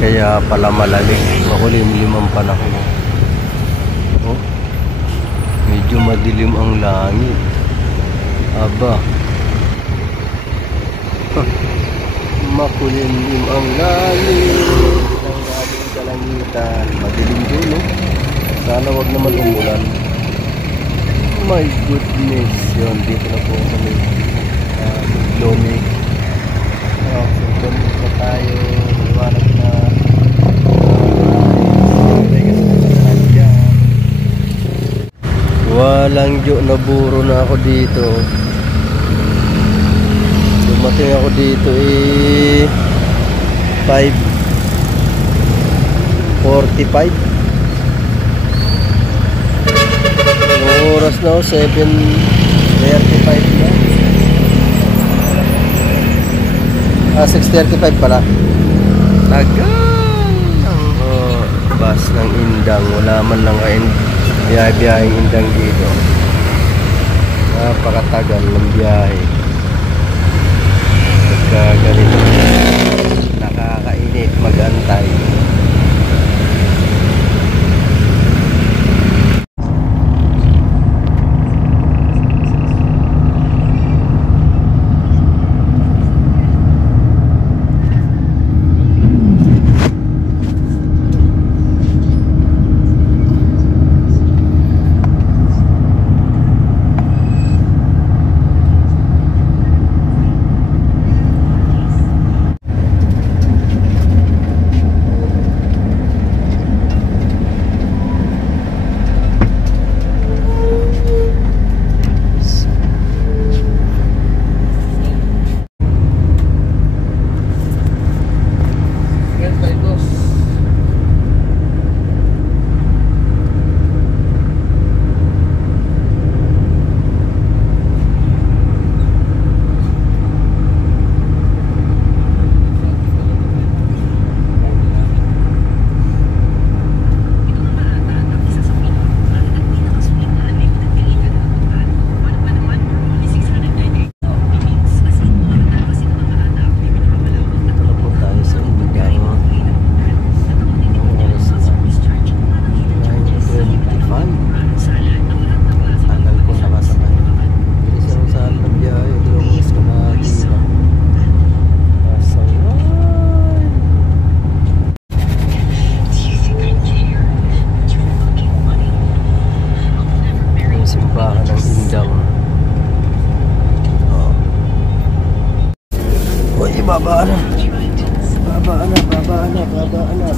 Kaya pala malamig, makulimlim ang panahon. Oh, medyo madilim ang langit. Aba, makulimlim ang langit ng ating kalangitan. Madilim din, no? Sana wag naman umulan. My goodness, yun, dito na po kami Lomi. Doon na tayo, maliwanag na. Walang na buro na ako dito. Dumating ako dito 5:45. Ang oras na 7:35 na. 6:35 pala. Tagal ng bus ng Indang. Wala man lang biyaheng Indang dito. Napakatagal ng biyahe. Pagka ganito, nakakainit mag-antay.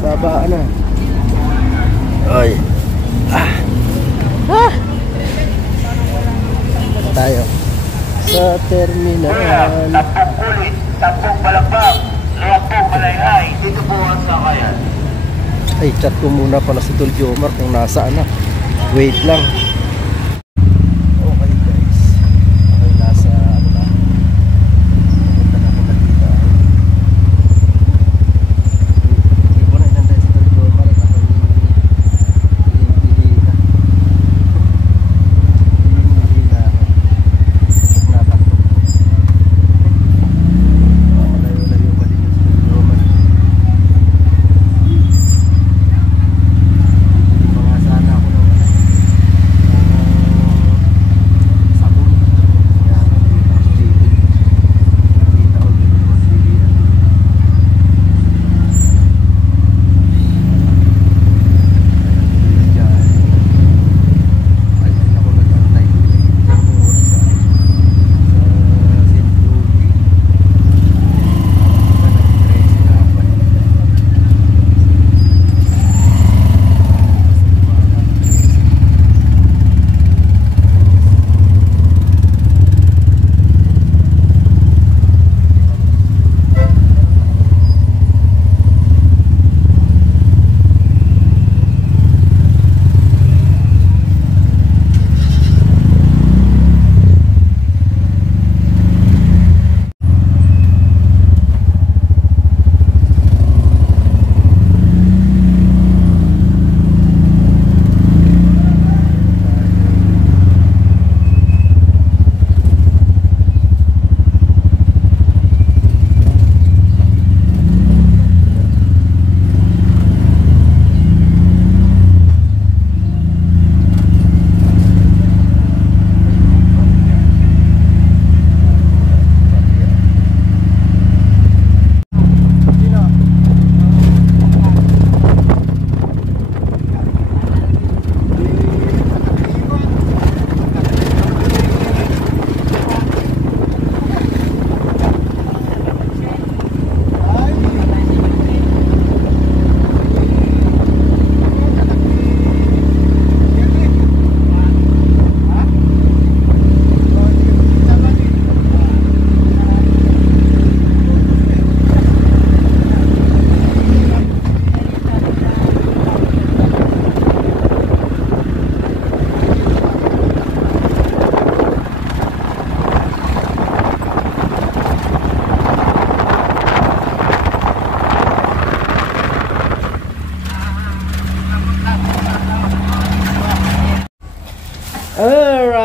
Baba na. Ay. Tayo sa terminal. Tatlong kulit, tatlong balagbag, 10 malayhay. Dito po ang sakayan. Ay, chat ko muna pala si Tol Jomar kung nasaan na. Wait lang.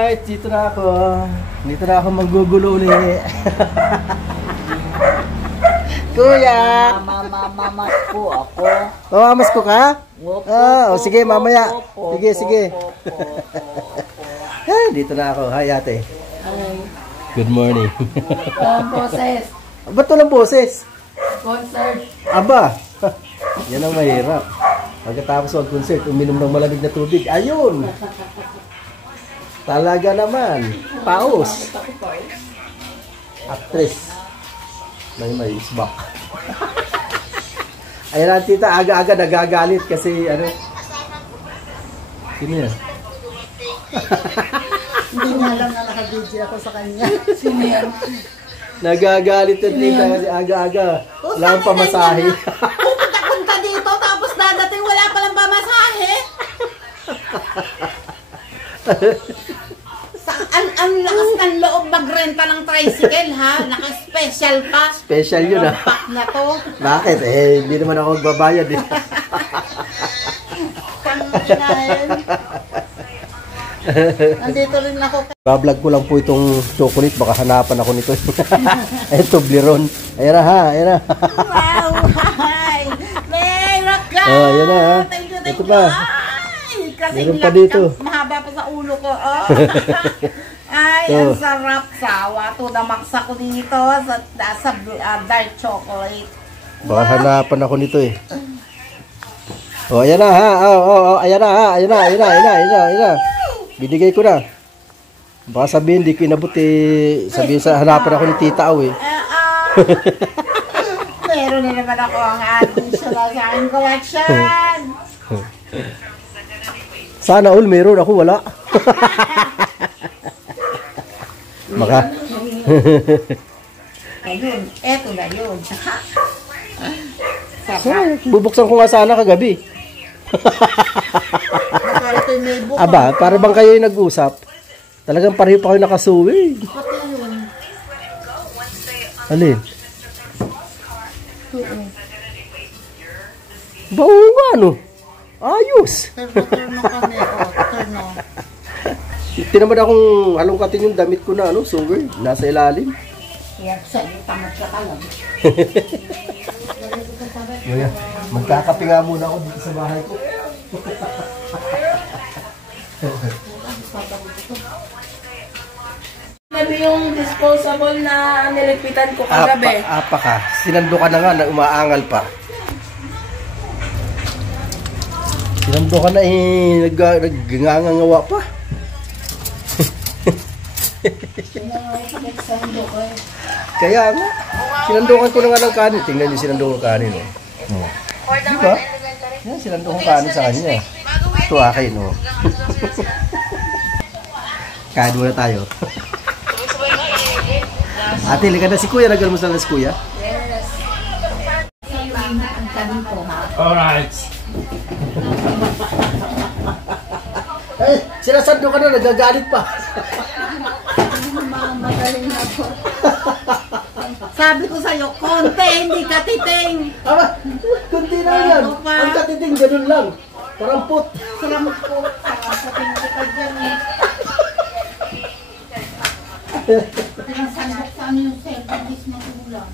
Alright, dito na ako. Dito na ako manggugulo ulit. Kuya! Mamamas ko ako. Mamamas ko ka? Opo, sige, mamaya. opo, Sige. Ay, dito na ako. Hi, ate. Good morning. Boses. Ba't walang boses? Concert. Aba! Yan ang mahirap. Pagkatapos mag-concert, uminom ng malamig na tubig. Ayun! Talaga naman. Paus. Actress. May isbak. Ayan ang tita, aga-aga nagagalit kasi ano. Sino yan? Hindi niya alam na naka-video ako sa kanya. Sino yan? Nagagalit ang tita kasi aga-aga. Wala ang pamasahe. Pupunta dito tapos dadating wala palang pamasahe. Ang lakas ng loob magrenta ng tricycle ha. Naka-special pa. Special yun ah. Pack na to. Bakit? Hindi naman ako magbabayad eh. Panginahin. Nandito rin ako. Bablog ko lang po itong chocolate. Baka hanapan ako nito. Ay, Toblerone. Ayan na ha. Ayan na. Wow! Hi! Meron ka! Ayan na ha. Thank you. Ito pa. Ay, kasi Meron pa dito. mahaba pa sa ulo ko. Oh. Ay, ang sarap. Sawa to. Namaksa ko dito sa dark chocolate. Baka hanapan ako nito eh. Oh, ayan na ha. Ayan na ha. Ayan na. Binigay ko na. Baka sabihin, di ko inabot eh. Sabihin sa hanapan ako ni Tita Aw eh. Meron na naman ako ang additional sa aking collection. Sana all meron. Ako wala. Maka. Ayun, eto na yun. Bubuksan ko nga sana kagabi. Ito yung may buka. Aba, para bang kayo yung nag-usap? Talagang pareho pa kayo nakasuwi. Pati yun. Alin? Oo. Bao nga no? Ayos. Turno kami. Turno. Tinamad akong halongkatin yung damit ko na ano, sugar. Nasa ilalim. Yan, sa'yo, tamad ka ka lang. Magkakape nga muna ako dito sa bahay ko. Sabi yung disposable na nilipitan ko kagabi. Apa ka. Sinando ka na nga na umaangal pa. Sinando ka na eh. Naggangangawa pa. Kaya nga. Sinandukan ko na nga ng kanin. Tingnan niyo sinandukan kanin. Oh. Diba? Yan, sinandukan kanin sa kanya. Ito akin. Oh. Kain muna tayo. Ate, lika na si Kuya. Nag-almusal na si Kuya. Yes. Ang kanin ko, ha? Alright. Eh, sinasando ka na. Nagagalit pa. Magaling ako. Sabi ko sa'yo, konti, hindi ka titing. Aba, kunti na yan. Ano pa? Ang katiting, ganun lang. Parang put. Salamat po. Sa pinagkita dyan eh. Pinasandok sa ano yung service na ulam.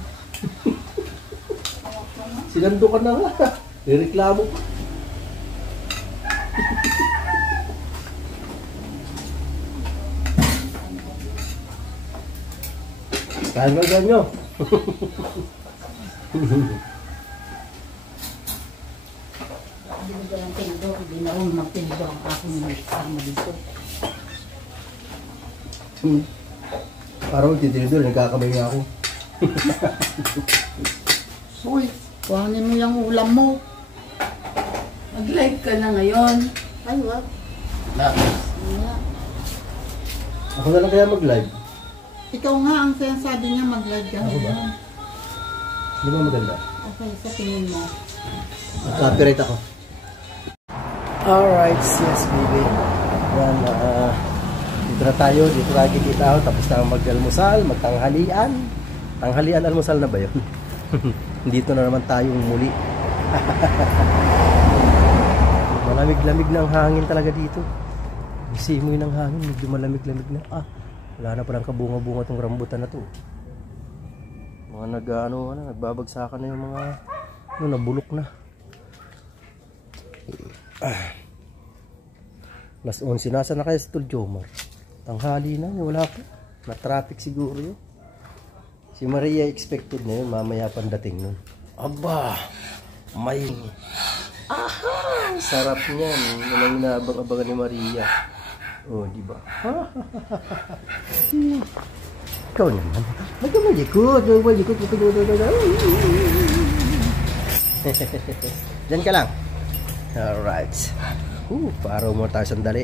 Sinando ka na nga. Nireklamo pa. Kain mo ganyo. Hindi ko lang tindo. Hindi na rin magtindo ang aking kasama dito. Parang magtitinidor. Nagkakamay nga ako. Uy, kuhanin mo yung ulam mo. Mag-live ka na ngayon. Ay, wag. Nga. Ako na lang kaya mag-live. Ikaw nga ang sinasabi niya mag-live ka Ako ba? ngayon. Di ba maganda? Okay, sa tingin mo. Mag-copyright ako. Alright, yes baby. Yan, dito na tayo. Dito lagi kita ako. Tapos na mag-almusal, magtanghalian. Tanghalian, almusal na ba yun? Dito na naman tayong muli. Malamig-lamig ng hangin talaga dito. Simoy ng hangin, medyo malamig-lamig na. Wala na palang kabunga-bunga tong rambutan na to. Mga nagbabagsakan na yung mga nabulok na. Alas 11, nasa na kayo si Tol Jomar? Tanghali na, wala pa. Na-traffic siguro yun. Si Maria expected na yun, mamaya pandating nun. Aba, may... sarap niyan. Walang inaabang-abangan ni Maria. Oh, di ba? Ikaw naman. Magkamalikot. Diyan ka lang. Alright. Paraw mo tayo sandali.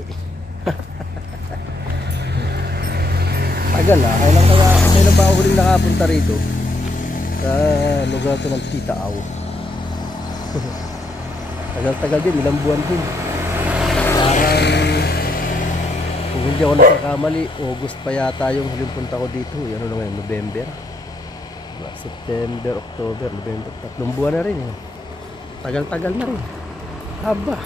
Tagal na. Kailan ba ako huling nakapunta rito? Sa lugar to ng Tita Aw. Tagal-tagal din. Ilang buwan din. Parang kung hindi ako nakakamali, August pa yata yung huling punta ko dito. Ano na ngayon? November. September, October, November. 3 buwan na rin. Tagal-tagal na rin. Haba.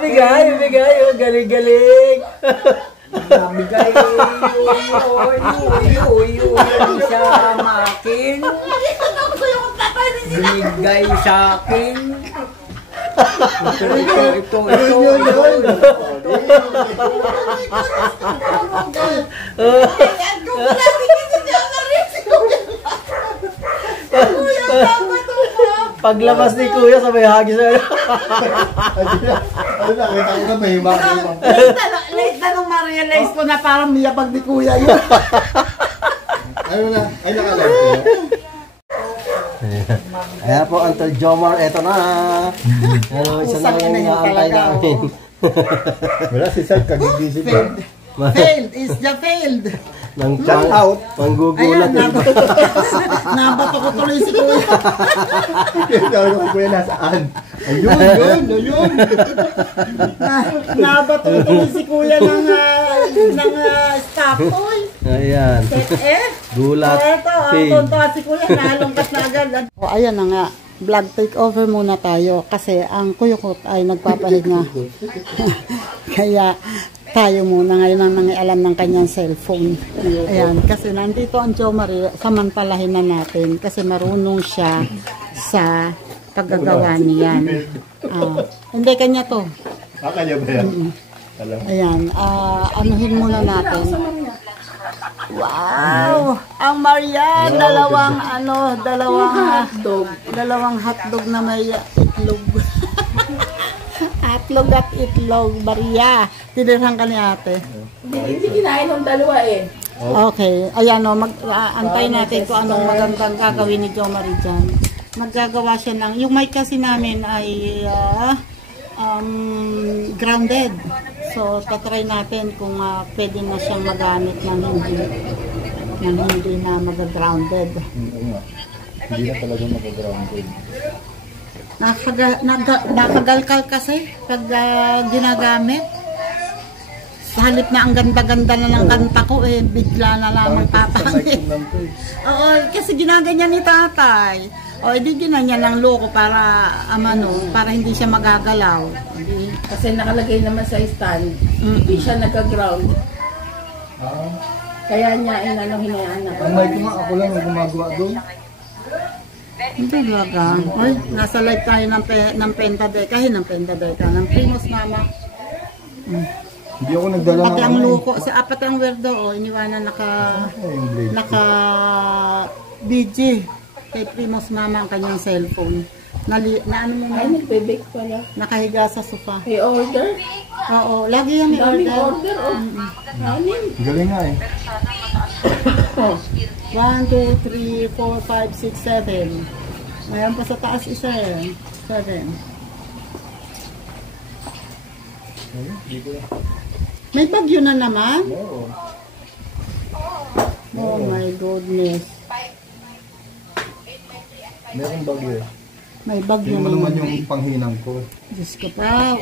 Bigay, galing-galing. Bigay, sa akin. Binigay sa akin. Ito. Paglabas ni Kuya, sabay hagis na. Ano nakita ko na may himang. Late na nung ma-realize ko na parang miyabag ni Kuya yun. Ano na? Ay, nakalive ko. Ayan po, Uncle Jomar, eto na. Isa na lang yung naantay namin. Wala si Sir, kagigising ba? Failed is the failed. Shout out. Panggugulat. Nabato ko tuloy si Kuya. Sabi ko, Kuya, nasaan? Ayun. Nabato ko tuloy si Kuya ng stoptoy. Ayan. Gulat. Ito, tonto si Kuya, nalungkat na agad. Ayan na nga. Vlog takeover muna tayo kasi ang kuyukot ay nagpapahinga. Kaya tayo muna ngayon ang nangialam ng kanyang cellphone. Ayan, kasi nandito ang Jomar, samantalahin na natin kasi marunong siya sa paggagawa niyan. Hindi kanya to. Kanya ba yan? Ayan, anuhin muna natin. Wow! Ang Marian, dalawang hotdog na may itlog. Atlog at itlog, Maria. Tinirhan ka ni ate. Hindi kinain ng dalawa eh. Okay. Ayan o, antay natin kung anong magandang gagawin ni Jo Marie dyan. Maggagawa siya ng, yung mic kasi namin ay grounded. So, tatry natin kung pwede na siyang magamit ng hindi na mag-grounded. Hindi na talaga mag-grounded. Nakagalkal kasi pag ginagamit. Sa halip na ang ganda-ganda na ng kanta ko, bigla na lamang papangit. Oo, kasi ginaganyan ni tatay. O, edi ginanyan ng loko para, para hindi siya magagalaw. Kasi nakalagay naman sa stand, hindi siya nagka-ground. Kaya niya hinayaan na. Ang mic nga, ako lang ang gumagawa doon. Hindi talaga. Ay, nasa live tayo ng Pentadeca, ng Primus Mama. Hindi ako nagdala Pati ng ang ano eh. luko, sa apat ang werdo, iniwanan Yung blade. naka BG. Kay Primos Mama ang kanyang cellphone. Na ano mo Ay, na, nagbe-bake pala. nakahiga sa sofa. I-order. Oo, lagi yan Daming i-order. order. Anim. Galing nga eh. 1, 2, 3, 4, 5, 6, 7. Mayroon pa sa taas isa eh. 7. May bagyo na naman? Oo. Oh my goodness. Meron bagyo eh. May bagyo Tingnan mo na naman naman. yung panghinang ko. Diyos ko pa.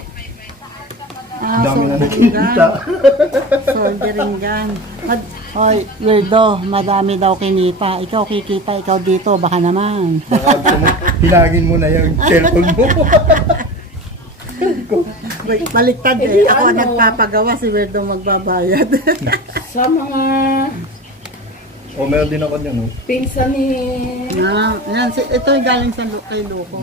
Dami na soldering nakikita. gun. Soldering gun. Hoy, weirdo. Madami daw kinita. Ikaw kikita, ikaw dito. Baka naman. Baka gusto mo, hinagin mo na yung cellphone mo. Baliktad Eh, eh. Ako ang ano? nagpapagawa. Si weirdo magbabayad. Sa mga O meron din ako dyan, no? pinsan ni... Yan, ito ay galing sa kay Loko.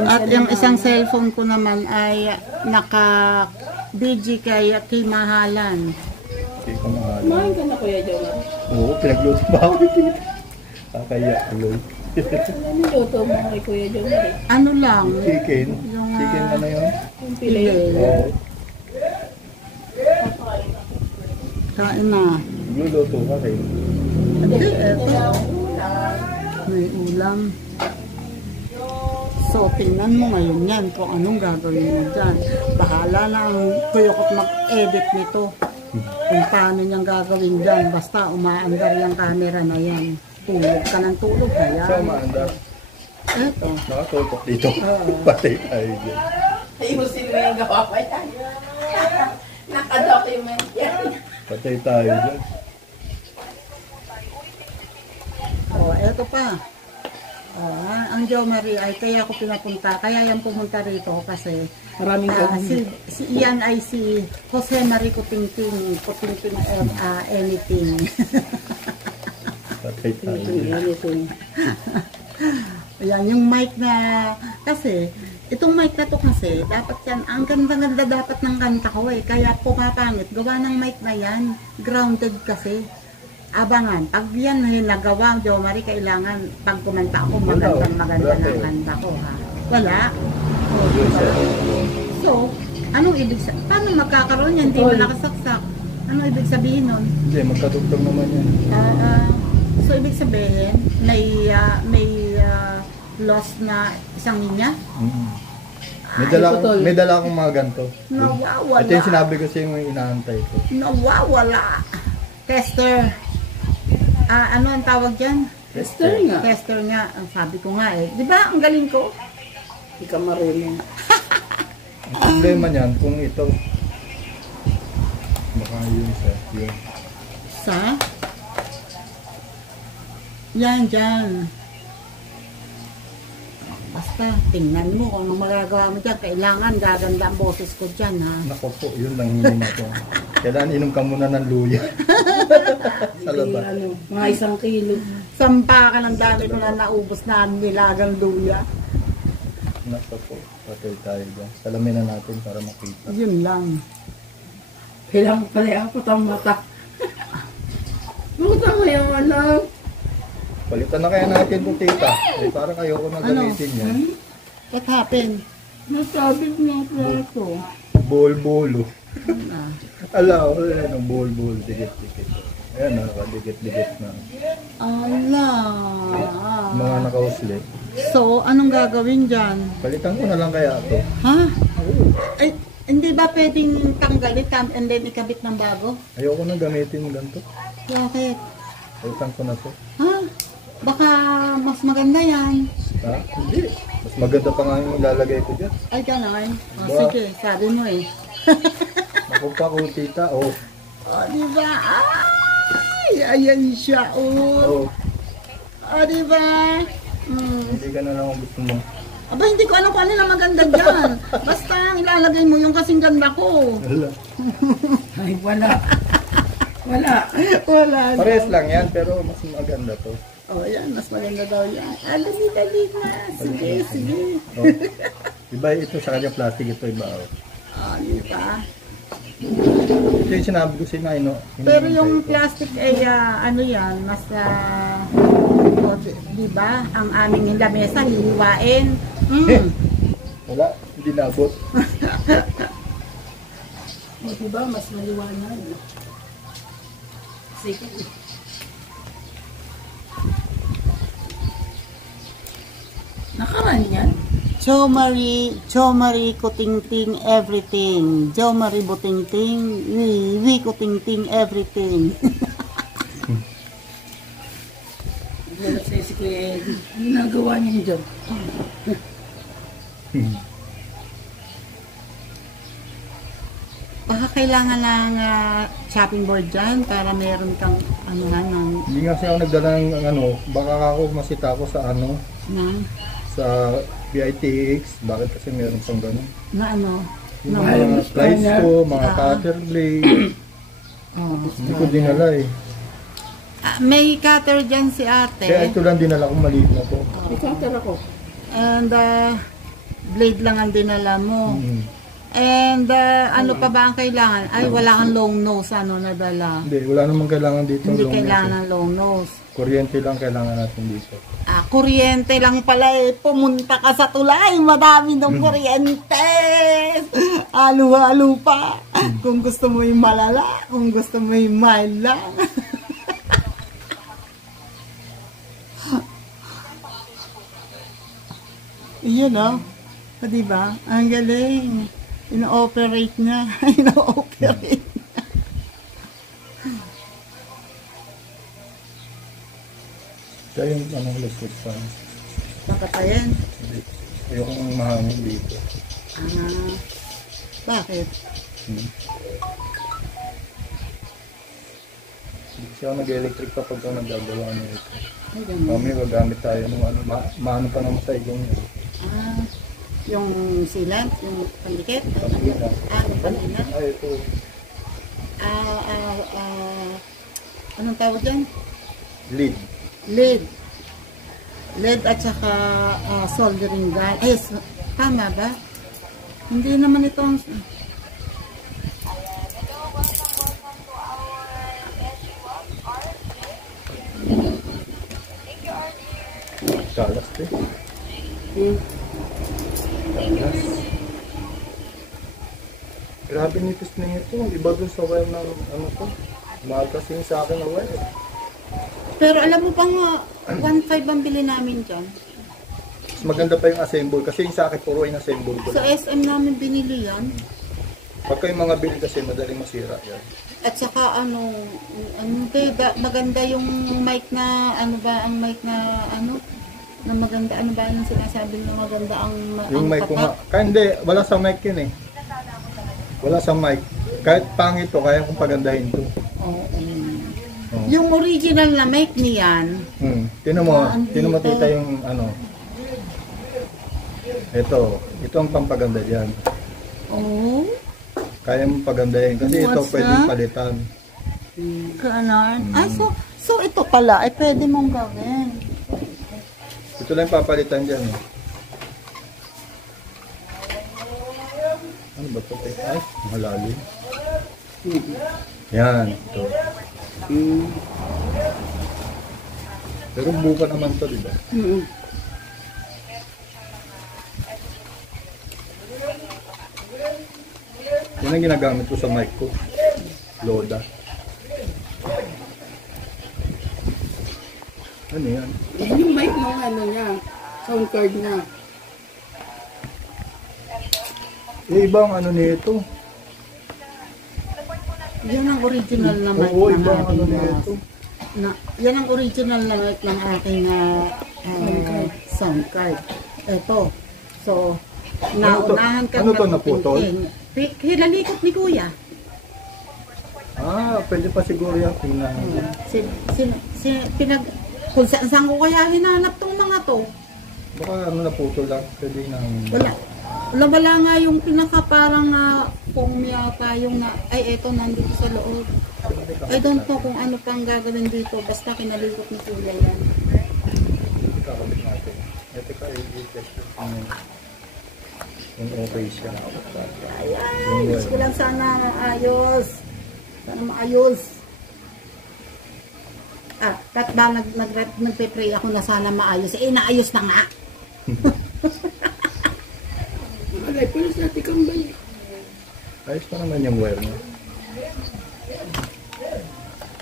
At yung isang cellphone ko naman ay naka-BG kay Mahalan. Hindi ko mahal. Kumain ka na, Kuya Jonah. Oo, pinagluto pa ako dito. Kakaya, aloy. Ano niluto mo kay Kuya Jonah? Ano lang? Chicken. Yung, Chicken na yun. Yung pilay. Oo. Kain na. Nagluluto ka kayo. Hindi, eto. May ulam. So, tingnan mo ngayon yan kung anong gagawin mo dyan. Bahala na ang kuyukot mag-edit nito. Kung paano niyang gagawin dyan. Basta umaandar yung camera na yan. Tulog ka ng tulog. Kaya, So, maanda. eto. Nakatutok dito. Patay tayo dyan. Ayusin mo yung gawa pa yan. Naka-document yan. Patay tayo dyan. Oh, eto pa. Oh, ang Jo Marie ay kaya ako pinapunta. Kaya yan pumunta rito kasi Maraming si Ian ay si Jose Marie Kutingting. Kutingting anything. Patay tayo dyan. Ayan, yung mic na, kasi, itong mic na to kasi, dapat yan, ang ganda-ganda dapat ng kanta ko eh, kaya pumapangit, gawa ng mic na yan, grounded kasi, abangan, pag yan nagawa, Jo Marie, kailangan, pag kumanta ako, maganda ng kanta ko, ha? Wala? O, diba? So, anong ibig sabihin? Paano magkakaroon yan? Hindi mo nakasaksak. Anong ibig sabihin nun? Hindi, magkatugtog naman yan. So, ibig sabihin, may loss na isang linya? May dala akong mga ganito. Nawawala. Ito yung sinabi ko sa yung inaantay ko. Nawawala. Tester. Ano ang tawag dyan? Tester nga. Tester nga. Ang sabi ko nga eh. Di ba? Ang galing ko. Hindi ka marunong. Ang problema niyan, kung ito, baka yun sa yun. Sa? Yan, dyan. Basta, tingnan mo kung anong magagawa mo dyan. Kailangan gaganda ang boses ko dyan, ha? Nako po, yun lang hinihin ako. Kailangan inom ka muna ng luya. Sa labas. Ano, mga 1 kilo. Sampa ka ng dami ko na naubos na nilagang luya. Nako po, patay tayo dyan. Salamin na natin para makita. Yun lang. Kailangan pala apat ang mata. Buta mo yung ano. Palitan na kaya natin po, tita. Eh, parang ayoko na gamitin yan. What happened? Nasabit mo pala ito. Bol-bolo. Ala, ano, bol-bol. Dikit-dikit. Ayan, nakadikit-dikit na. Allah. Mga nakausli. So, anong gagawin dyan? Palitan ko na lang kaya ito. Ha? Ay, hindi ba pwedeng tanggalin and then ikabit ng bago? Ayoko na gamitin ganito. Bakit? Palitan ko na to. Ha? Baka mas maganda yan. Ha? Hindi. Mas maganda pa nga yung ilalagay ko dyan. Ay, gano'n. O, Ba? sige, sabi mo eh. Ako pa ko, tita. Oh. O, diba? Ay, ayan siya, Oh. O, diba? Hindi ka na lang kung gusto mo. Aba, hindi ko alam kung ano na maganda dyan. Basta ilalagay mo yung kasing ganda ko. Wala. Ay, wala. Wala. Wala na. Parehas lang yan, pero mas maganda to. O, ayan, mas maganda daw yan. Dali na. Sige, sige. Oh. Iba ito sa kanya plastic, ito iba. Oh. O, diba? Ito yung sinabi ko sa inay, no? Pero yung plastic ay ano yan, nasa, di ba? Ang aming lamesa, hihiwain. Wala, hindi nabot. Diba, mas maliwanag. Sige. Nakaraan yan? Jo Marie kutingting everything. Jo Marie butingting, we kutingting everything. Wala sa'yo si Kuya Eddie. Ano nagawa niyang job? Baka kailangan ng chopping board dyan para meron kang ano ng Hindi nga siya ako nagdala ng ano, baka ako masita ko sa ano, sa BITX. Bakit kasi meron pang gano'n? na ano. Yung mga slice ko, mga cutter blade. Hindi ko dinala eh. May cutter dyan si ate. Kaya ito lang dinala ko, maliit na to. May cutter ako. And blade lang ang dinala mo. And ano pa ba ang kailangan? Ay, wala kang long nose nadala. Hindi, wala namang kailangan dito. Hindi long kailangan nose. ng long nose. Kuryente lang kailangan natin dito. Kuryente lang pala eh. Pumunta ka sa tulay. Madami ng kuryente. Halo-halo pa. Kung gusto mo yung malala, kung gusto mo yung mild lang. Yun o. Diba? Ang galing. Ino-operate niya. Ino-operate niya. Kaya yung anong electric fan. Bakit pa yan? Ayoko nang mahangin dito. Bakit? Hindi siya nag-electric kapag ako nagagawa na ito. Ay, ganun. Mami, gagamit tayo ng ano, maano pa naman sa igong yun. Yung silant, yung pandikit. Pamilya. Yung panina. Ay, ito. Anong tawag dyan? Lead. Lead at saka soldering gun. Tama ba? Hindi naman ito ang... Kalas eh. Kalas. Grabe nipis na ito. Iba dun sa wire ng ano to. Mahal kasi yung sa akin ang wire. Pero alam mo bang 1.5 ang bili namin dyan? Mas maganda pa yung assemble kasi yung sa akin puro yung assemble ko. Sa SM namin binili yan. Pagka yung mga build kasi madaling masira yan. At saka maganda yung mic na, ang mic na na maganda, ano ba yung sinasabi na maganda ang Yung mic ko nga. Kaya hindi, wala sa mic yun eh. Wala sa mic. Kahit pangit to, kaya kong pagandahin to. Oo. Yung original na mic niyan. Tinan mo tita yung ano. Ito ang pampaganda diyan. Oh. Kaya mo pagandahin kasi ito pwedeng palitan. Ganon. So ito pala ay pwede mong gawin. Ito lang papalitan diyan. Ano ba ito? Ay, malalim. Yan, ito. Pero buka naman to, di ba? Yan ang ginagamit ko sa mic ko. Loda. Ano yan? Yung mic mo, niya, sound card na. Ibang ano nito. Yan ang original na mic Oo, ng ibang ano aking nito. yan ang original na mic ng aking sound card. Ito. So, naunahan ka ano to, naputol? Hilalikot ni Kuya. Pwede pa siguro yan. Tingnan. Kung saan ko kaya hinanap tong mga to. Baka ano naputol lang. Pwede na. Wala nga yung pinaka parang foam yata yung ay eto nandito sa loob. I don't know kung ano pang gagawin dito. Basta kinalikot ni Kuya yan. Kakabit natin. Ito ka i-test. Kung okay siya. Ay, gusto ko lang sana maayos. Sana maayos. Ba't ba nagpe-pray ako na sana maayos? Naayos na nga. Malay pala sa ating kambay. Ayos pa naman yung wire niya.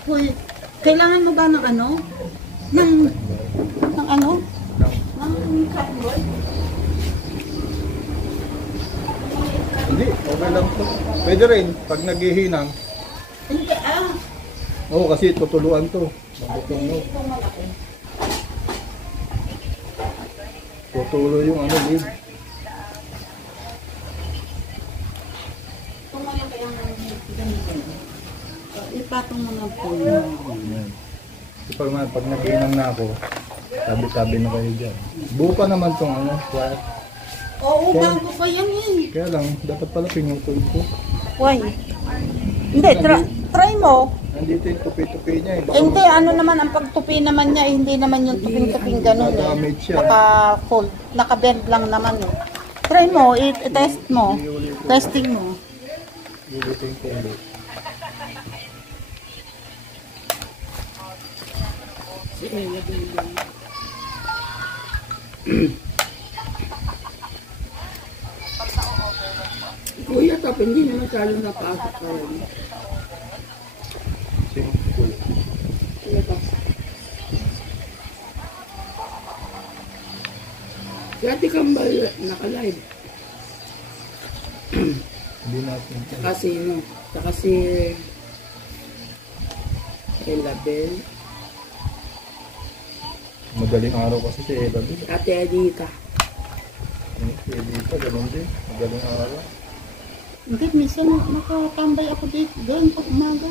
Uy, kailangan mo ba ng ano? Ng ano? Ng cardboard? Hindi, okay lang po. Pwede rin, pag naghihinang. Hindi, Oo, kasi tutuluan to. Mabutong mo. ito malaki. Tutulo yung ano, lid. Ito mo yung kayang gamitin. Ipatong mo ng puno. Yan. Pag naghihinang na ako, tabi-tabi na kayo dyan. Buo pa naman tong ano, wire. Oo, bago pa yan eh. Kaya lang, dapat pala pinutol ko. Why? Hindi, try mo. Nandito yung tupi-tupi niya eh. Baka Hindi, ano naman, ang pagtupi naman niya, hindi naman yung tuping-tuping ganun eh. Damage siya. Naka-fold, naka-bend lang naman eh. Try mo, i-test mo. Testing mo. ulitin ko ulit. Kuya, tapos hindi naman masyadong napasok ka rin. Simple. Dati kang ba naka-live? Hindi natin. Kasi no, kasi Elabel, Madaling araw kasi si Ella din. Ate Edita. Si Edita, ganun din. Madaling araw. Hindi, minsan nakatambay ako dito. Doon pag umaga.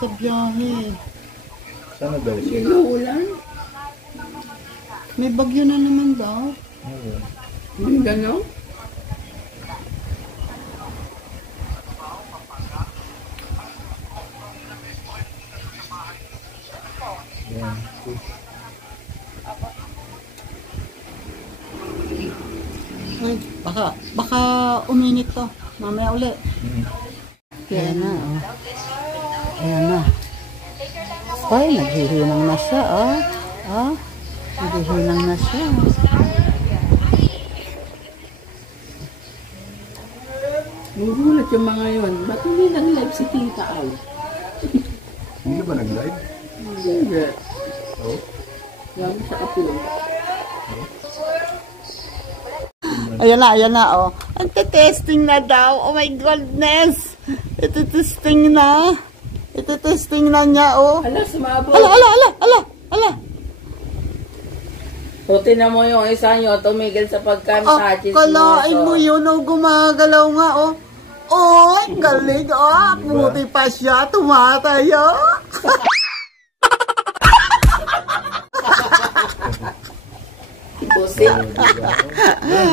Sa biyahe. Sana dahil siya. Inuulan? May bagyo na naman daw. Ayun. Mindanao? Yan. Ay, baka uminit to. Mamaya uli. Kaya na, oh. Ayan na. Ay, naghihinang na siya, oh. Oh, naghihinang na siya. Nagugulat yung mga yun. Ba't hindi nag-live si Tita Al? Hindi ba nag-live? Hindi. Oo. Grabe sa upload. Ayan na, oh. Ante-testing na daw. Oh my goodness. Ito-testing na. Ito-testing na niya, oh. Ala, sumabot. Ala. Puti na mo yung isa nyo, tumigil sa pagka-massage. Kalain mo yun, oh. Gumagalaw nga, oh. Oh, galing, oh. Puti pa siya. Tumatayo. Pusi.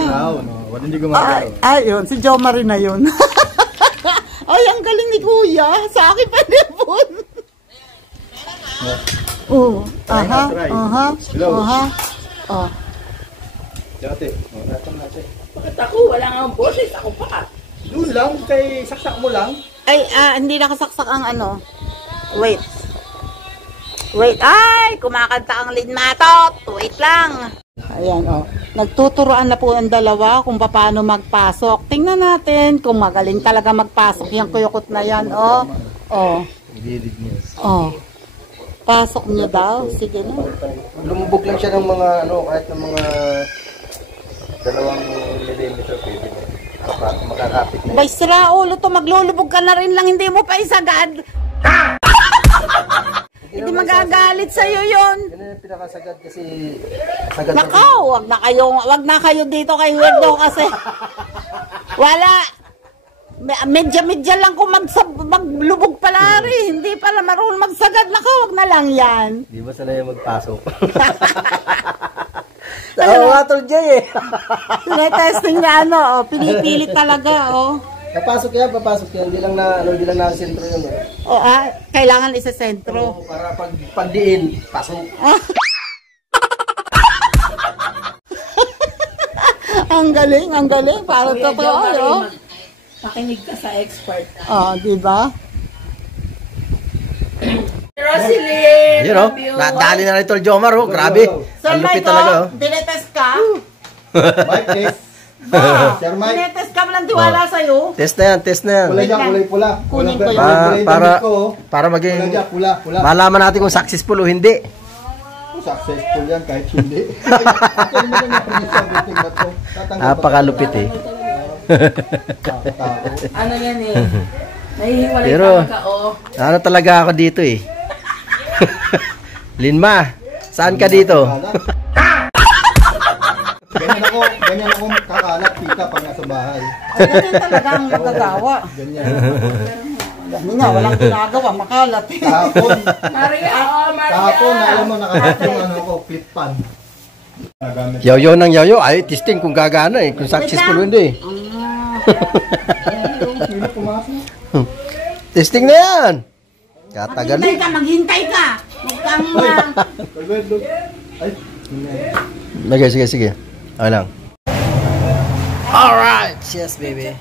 Wow, no. Wala hindi gumagalaw. Ay, yun. Si Jo Marie na yun. Ay, ang galing ni kuya. Sa akin pa nipon. Oh, aha, aha, aha. Oh. Dati. Natin. Bakit ako? Wala nga ang boses. Ako pa. Doon lang, kay saksak mo lang. Ay, hindi nakasaksak ang ano. Wait. Wait, ay! Kumakanta ang linmatot. Wait lang. Ayan, oh. Nagtuturoan na po ang dalawa kung paano magpasok. Tingnan natin kung magaling talaga magpasok. Yung kuyukot na yan, oh. Oh. Oh. Pasok niyo daw. Sige na. Lumubog lang siya ng mga, kahit ng mga 2 millimeter pwede na. Makakapit na. Bay, sira ulo to. Maglulubog ka na rin lang. Hindi mo pa isagad. Hindi magagalit sa'yo yun. Yan na yung pinakasagad kasi sagad na. Nakaw, wag na kayo dito kay Weirdo kasi wala. Medya-medya lang kung maglubog pala rin. Hindi pala marunong magsagad. Nakaw, wag na lang yan. Di ba sanay magpasok? Oo nga tol Jay eh. Tinetesting niya ano, pinipilit talaga, oh. Papasok yan. Hindi lang na sentro yun. O kailangan isa-sentro. Para pagdiin, pasok. Ang galing. Para Kuya totoo, Jomar, oh. makinig ka sa expert. Oh, di ba? Rosilyn! Yun oh, nadali na rin tol Jomar oh. Grabe. Ang lupit talaga oh. Tinetest ka? Mike, test. Sir Mike. Tinetest ka, walang tiwala sa'yo. Test na yan. Kulay dyan, kulay pula. Kunin ko yun. Para maging Kulay dyan, pula. malaman natin kung successful o hindi. Successful yan kahit hindi. Ito mo lang yung premisya meeting na to. Napakalupit eh. Ano yan eh? Nahihiwalay Pero, talaga, oh. ano talaga ako dito eh. Linma, saan ka dito? Ganyan ako kakalat kita pag nasa bahay. Ay, ganyan talaga ang magagawa. Ganyan. Dami nga, walang ginagawa, makalat. Kahapon, Maria, oh, Maria! kahapon, alam mo, nakahat yung ano ko, flip pan. Nagamit. Yaw ng yaw. Ay, testing kung gagana eh. Kung successful o hindi. Sino pumasok? Testing na yan. Katagal eh. Maghintay ka. Huwag kang Ay, Sige. Okay lang. Alright. Yes, baby.